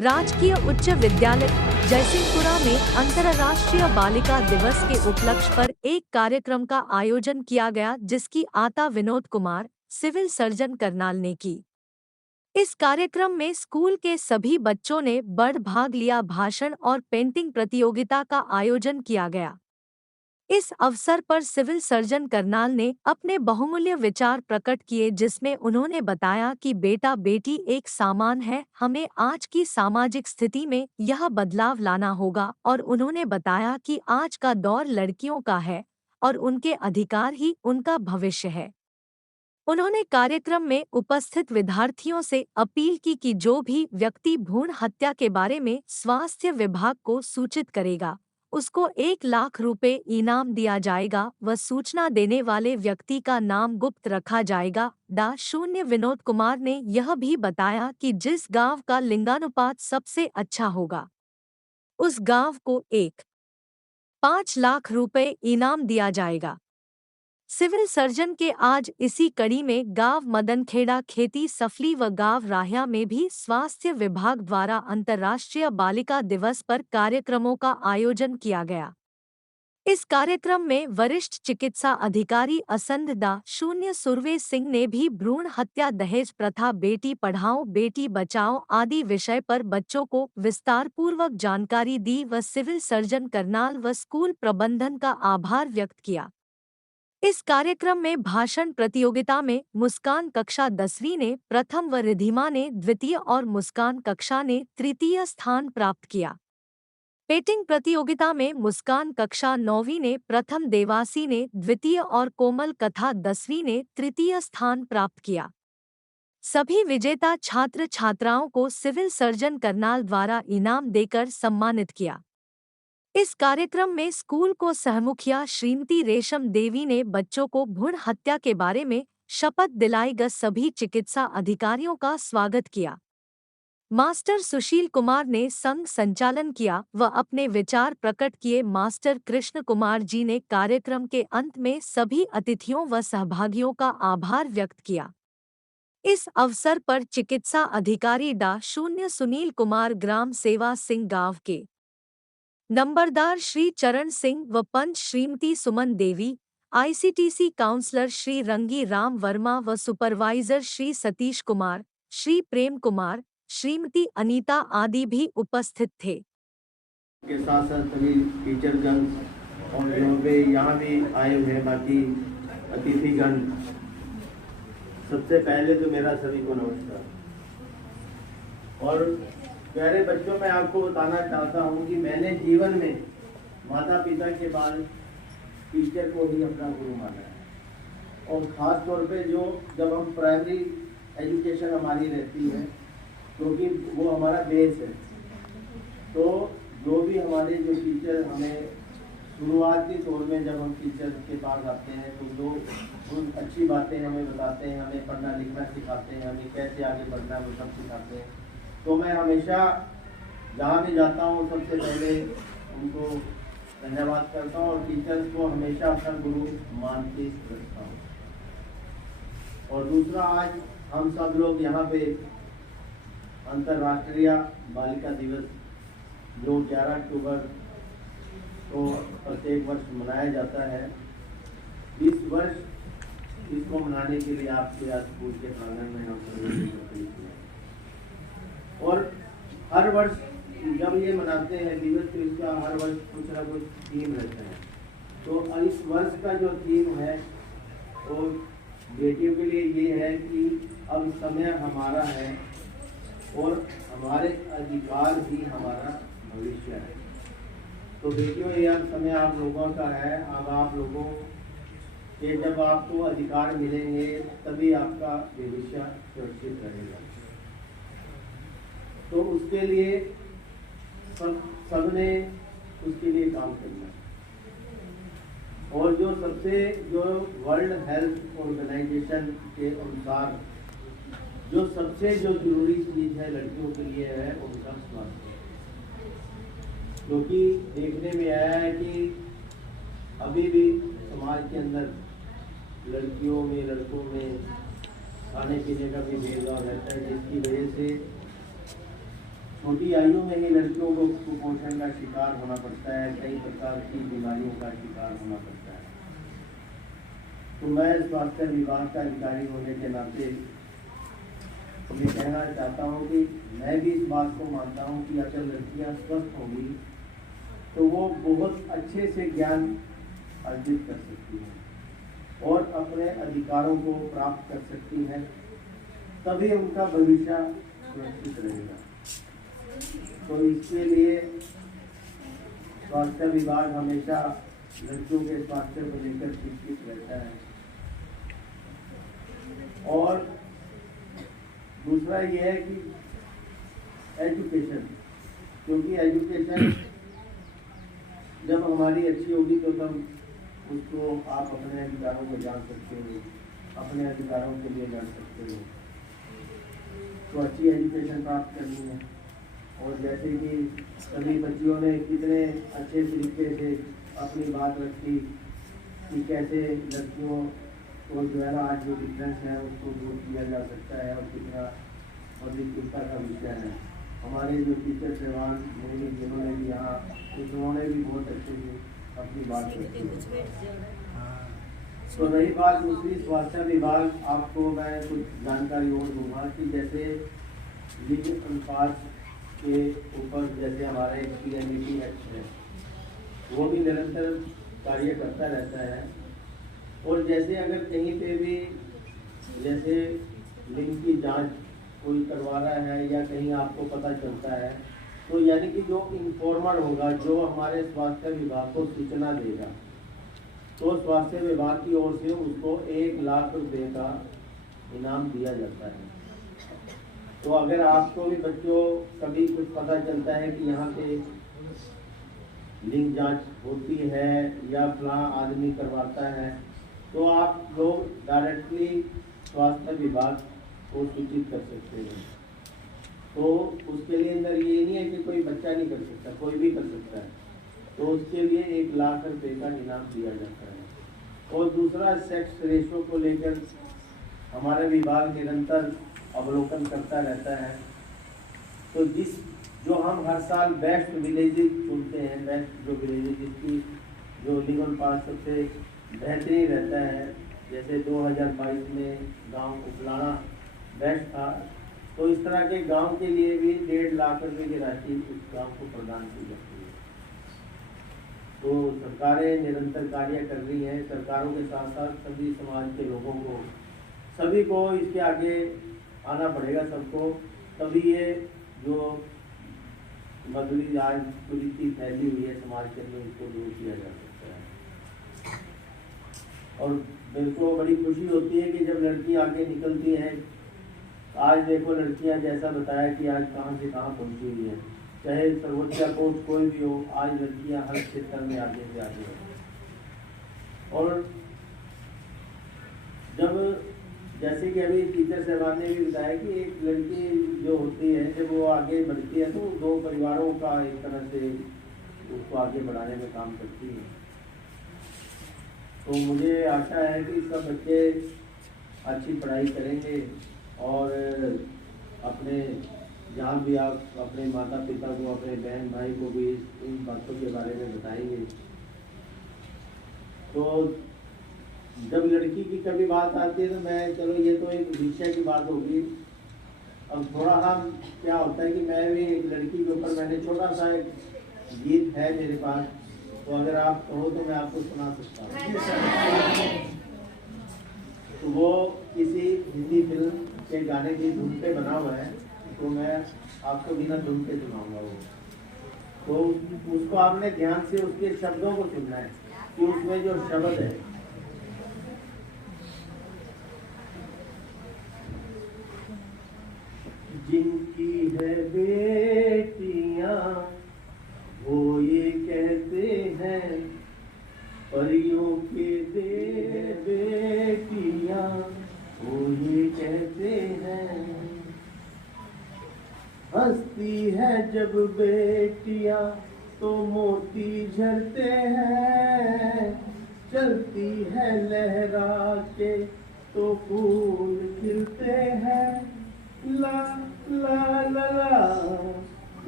राजकीय उच्च विद्यालय जयसिंहपुरा में अंतर्राष्ट्रीय बालिका दिवस के उपलक्ष्य पर एक कार्यक्रम का आयोजन किया गया, जिसकी आता विनोद कुमार, सिविल सर्जन करनाल ने की। इस कार्यक्रम में स्कूल के सभी बच्चों ने बढ़ भाग लिया। भाषण और पेंटिंग प्रतियोगिता का आयोजन किया गया। इस अवसर पर सिविल सर्जन करनाल ने अपने बहुमूल्य विचार प्रकट किए, जिसमें उन्होंने बताया कि बेटा बेटी एक समान है, हमें आज की सामाजिक स्थिति में यह बदलाव लाना होगा। और उन्होंने बताया कि आज का दौर लड़कियों का है और उनके अधिकार ही उनका भविष्य है। उन्होंने कार्यक्रम में उपस्थित विद्यार्थियों से अपील की कि जो भी व्यक्ति भ्रूण हत्या के बारे में स्वास्थ्य विभाग को सूचित करेगा, उसको 1 लाख रुपए इनाम दिया जाएगा व सूचना देने वाले व्यक्ति का नाम गुप्त रखा जाएगा। शून्य विनोद कुमार ने यह भी बताया कि जिस गांव का लिंगानुपात सबसे अच्छा होगा, उस गांव को 5 लाख रुपए इनाम दिया जाएगा। सिविल सर्जन के आज इसी कड़ी में गांव मदनखेड़ा खेती सफली व गांव राहिया में भी स्वास्थ्य विभाग द्वारा अंतर्राष्ट्रीय बालिका दिवस पर कार्यक्रमों का आयोजन किया गया। इस कार्यक्रम में वरिष्ठ चिकित्सा अधिकारी असंध शून्य सुरवे सिंह ने भी भ्रूण हत्या, दहेज प्रथा, बेटी पढ़ाओ बेटी बचाओ आदि विषय पर बच्चों को विस्तारपूर्वक जानकारी दी व सिविल सर्जन करनाल व स्कूल प्रबंधन का आभार व्यक्त किया। इस कार्यक्रम में भाषण प्रतियोगिता में मुस्कान कक्षा 10वीं ने प्रथम व रिधिमा ने द्वितीय और मुस्कान कक्षा ने तृतीय स्थान प्राप्त किया। पेंटिंग प्रतियोगिता में मुस्कान कक्षा 9वीं ने प्रथम, देवासी ने द्वितीय और कोमल कथा 10वीं ने तृतीय स्थान प्राप्त किया। सभी विजेता छात्र छात्राओं को सिविल सर्जन करनाल द्वारा इनाम देकर सम्मानित किया। इस कार्यक्रम में स्कूल को सहमुखिया श्रीमती रेशम देवी ने बच्चों को भ्रूण हत्या के बारे में शपथ दिलाई व सभी चिकित्सा अधिकारियों का स्वागत किया। मास्टर सुशील कुमार ने संघ संचालन किया व अपने विचार प्रकट किए। मास्टर कृष्ण कुमार जी ने कार्यक्रम के अंत में सभी अतिथियों व सहभागियों का आभार व्यक्त किया। इस अवसर पर चिकित्सा अधिकारी शून्य सुनील कुमार, ग्राम सेवा सिंह गांव के नंबरदार श्री चरण सिंह व पंच श्रीमती सुमन देवी, आईसीटीसी काउंसलर श्री रंगी राम वर्मा व सुपरवाइजर श्री सतीश कुमार, श्री प्रेम कुमार, श्रीमती अनीता आदि भी उपस्थित थे। के साथ साथ सभी टीचरगण और यहाँ भी आए हुए हैं बाकी अतिथिगण, सबसे पहले तो मेरा सभी को नमस्कार। और प्यारे बच्चों, मैं आपको बताना चाहता हूँ कि मैंने जीवन में माता पिता के बाद टीचर को ही अपना गुरु माना है। और ख़ास तौर पे जब हम प्राइमरी एजुकेशन हमारी रहती है, क्योंकि वो हमारा बेस है, तो जो भी हमारे टीचर हमें शुरुआती तौर में जब हम टीचर के पास आते हैं तो जो अच्छी बातें हमें बताते हैं, हमें पढ़ना लिखना सिखाते हैं, हमें कैसे आगे बढ़ना है वो सब सिखाते हैं। तो मैं हमेशा जहाँ भी जाता हूँ सबसे पहले उनको धन्यवाद करता हूँ और टीचर्स को हमेशा अपना गुरु मान के रखता हूँ। और दूसरा, आज हम सब लोग यहाँ पे अंतर्राष्ट्रीय बालिका दिवस जो 11 अक्टूबर को प्रत्येक वर्ष मनाया जाता है, इस वर्ष इसको मनाने के लिए आपके आज स्कूल के प्रांगण में हम सब और हर वर्ष जब ये मनाते हैं दिवस, तो इसका हर वर्ष कुछ ना कुछ थीम रहता है। तो इस वर्ष का जो थीम है वो बेटियों के लिए ये है कि अब समय हमारा है और हमारे अधिकार ही हमारा भविष्य है। तो बेटियों, ये अब समय आप लोगों का है। अब आप लोगों के जब आपको अधिकार मिलेंगे तभी आपका भविष्य सुरक्षित रहेगा। तो उसके लिए सबने उसके लिए काम करना है। और जो वर्ल्ड हेल्थ ऑर्गेनाइजेशन के अनुसार जो सबसे जरूरी चीज़ है लड़कियों के लिए है उनका स्वास्थ्य। क्योंकि देखने में आया है कि अभी भी समाज के अंदर लड़कियों में लड़कों में खाने पीने का भी भेदभाव रहता है, जिसकी वजह से छोटी आयु में ही लड़कियों को कुपोषण का शिकार होना पड़ता है, कई प्रकार की बीमारियों का शिकार होना पड़ता है। तो मैं स्वास्थ्य विभाग का अधिकारी होने के नाते ये कहना चाहता हूँ कि मैं भी इस बात को मानता हूँ कि अगर लड़कियाँ स्वस्थ होंगी तो वो बहुत अच्छे से ज्ञान अर्जित कर सकती हैं और अपने अधिकारों को प्राप्त कर सकती हैं, तभी उनका भविष्य सुरक्षित रहेगा। तो इसके लिए स्वास्थ्य विभाग हमेशा लड़कियों के स्वास्थ्य को लेकर चिंतित रहता है। और दूसरा यह है कि एजुकेशन, क्योंकि एजुकेशन जब हमारी अच्छी होगी तो तब उसको आप अपने अधिकारों को जान सकते हो, अपने अधिकारों के लिए लड़ सकते हो। तो अच्छी एजुकेशन प्राप्त करनी है। और जैसे कि सभी बच्चियों ने कितने अच्छे तरीके से अपनी बात रखी कि कैसे लड़कियों को जो है ना आज जो डिफरेंस है उसको दूर किया जा सकता है और कितना अधिक चिंता का विषय है। हमारे जो टीचर सेवान जिन्होंने भी यहाँ उन्होंने भी बहुत अच्छे से अपनी बात रखी। तो रही बात दूसरी, स्वास्थ्य विभाग, आपको मैं कुछ जानकारी और दूंगा कि जैसे लिंग अनुपात के ऊपर जैसे हमारे PNDT एक्ट है वो भी निरंतर कार्य करता रहता है। और जैसे अगर कहीं पे भी जैसे लिंग की जांच कोई करवा रहा है या कहीं आपको पता चलता है तो यानी कि जो इन्फॉर्मर होगा, जो हमारे स्वास्थ्य विभाग को सूचना देगा, तो स्वास्थ्य विभाग की ओर से उसको 1 लाख रुपए का इनाम दिया जाता है। तो अगर आपको भी बच्चों कभी कुछ पता चलता है कि यहाँ पे लिंग जांच होती है या फलां आदमी करवाता है, तो आप लोग डायरेक्टली स्वास्थ्य विभाग को सूचित कर सकते हैं। तो उसके लिए अंदर ये नहीं है कि कोई बच्चा नहीं कर सकता, कोई भी कर सकता है। तो उसके लिए 1 लाख रुपए का इनाम दिया जाता है। और दूसरा, सेक्स रेशो को लेकर हमारा विभाग निरंतर अवलोकन करता रहता है। तो जो हम हर साल बेस्ट विलेजेस चुनते हैं, बेस्ट जो विलेजेस जिसकी जो लिंग अनुपात सबसे बेहतरीन रहता है, जैसे 2022 में गांव उपलाना बेस्ट था, तो इस तरह के गांव के लिए भी 1.5 लाख रुपए की राशि उस गांव को प्रदान की जाती है। तो सरकारें निरंतर कार्य कर रही हैं। सरकारों के साथ साथ सभी समाज के लोगों को, सभी को इसके आगे आना पड़ेगा सबको, तभी ये जो मजबूरी आज कुरीति फैली हुई है समाज के अंदर उसको दूर किया जा सकता है। और मेरे को बड़ी खुशी होती है कि जब लड़की आगे निकलती हैं। आज देखो लड़कियां, जैसा बताया कि आज कहां से कहां पहुंची हुई है, चाहे सर्वोच्च कोर्ट कोई भी हो, आज लड़कियां हर क्षेत्र में आगे से आगे हैं। और जब जैसे कि अभी टीचर साहब ने भी बताया कि एक लड़की जो होती है जब वो आगे बढ़ती है तो 2 परिवारों का एक तरह से उसको आगे बढ़ाने में काम करती है। तो मुझे आशा है कि सब बच्चे अच्छी पढ़ाई करेंगे और अपने जहाँ भी आप अपने माता पिता को, अपने बहन भाई को भी इन बातों के बारे में बताएंगे। तो जब लड़की की कभी बात आती है तो मैं, चलो ये तो एक विषय की बात होगी, अब थोड़ा हम क्या होता है कि मैं भी एक लड़की के ऊपर मैंने छोटा सा एक गीत है मेरे पास, तो अगर आप कहो तो मैं आपको सुना सकता हूँ। तो वो किसी हिंदी फिल्म के गाने की धुन पे बना हुआ है, तो मैं आपको बिना धुन पे सुनाऊंगा वो। तो उसको आपने ध्यान से उसके शब्दों को सुनना है कि उसमें जो शब्द है, जिनकी है बेटियां वो ये कहते हैं, परियों के दे बेटियां वो ये कहते हैं, हंसती है जब बेटियां तो मोती झरते हैं, चलती है लहरा के तो फूल खिलते हैं, ला ला ला ला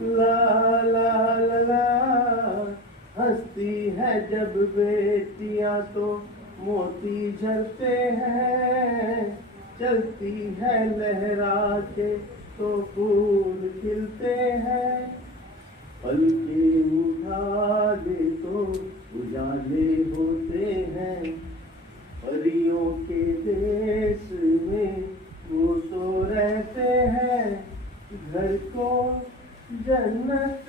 ला ला ला ला, हंसती है जब बेटियां तो मोती झरते हैं, चलती है लहरा के तो फूल खिलते हैं, पलके उठा दे तो उजाले होते हैं, परियों के देश में वो सो रहते हैं, घर को जन्नत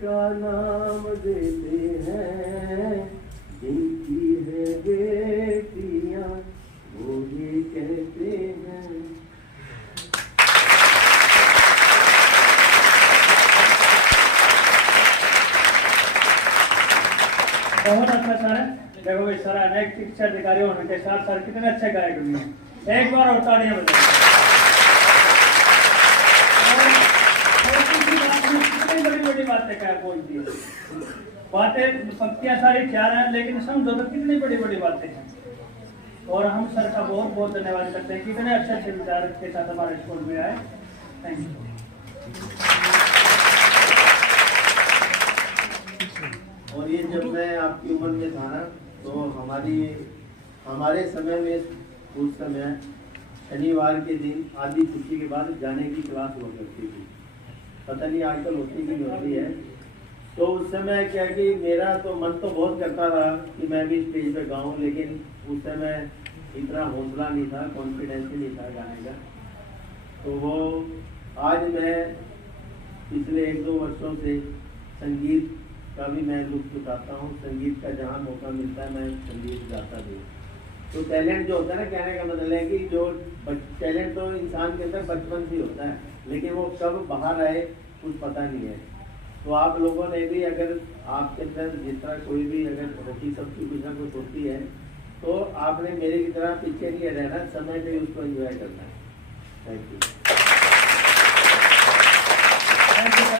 का नाम देते हैं, जिनकी है बेटियां वो ये कहते हैं। बहुत अच्छा सर है। देखो भाई सर अनेक शिक्षा अधिकारी होने के साथ सर कितने अच्छे गायक भी हैं। एक बार और तालियां बजाएं। कितनी बड़ी बड़ी बातें क्या बोलती है, बातें पंक्तियां सारी चार हैं लेकिन समझो तो कितनी बड़ी बड़ी बातें हैं। और हम सर का बहुत बहुत धन्यवाद करते हैं, कितने अच्छे अच्छे विचार के साथ हमारे स्कूल में आए। Thank you. और ये जब मैं आपकी उम्र में था ना, तो हमारे समय में उस समय शनिवार के दिन आधी छुट्टी के बाद जाने की क्लास हुआ करती थी। पता नहीं आजकल होती नहीं होती है। तो उस समय क्या कि मेरा तो मन तो बहुत करता रहा कि मैं भी स्टेज पे गाऊं, लेकिन उस समय इतना हौसला नहीं था, कॉन्फिडेंस ही नहीं था गाने का। तो वो आज मैं पिछले 1-2 वर्षों से संगीत का भी मैं लुत्फ उठाता हूँ। संगीत का जहाँ मौका मिलता है मैं संगीत गाता भी। तो टैलेंट जो होता है ना, कहने का मतलब है कि जो टैलेंट तो इंसान के अंदर बचपन से होता है, लेकिन वो कब बाहर आए कुछ पता नहीं है। तो आप लोगों ने भी, अगर आपके अंदर जिस तरह कोई भी अगर होती सबकी कुछ ना कुछ होती है, तो आपने मेरे की तरह पीछे नहीं रहना, समय पे उसको एंजॉय करना है। Thank you.